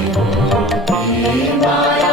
Be my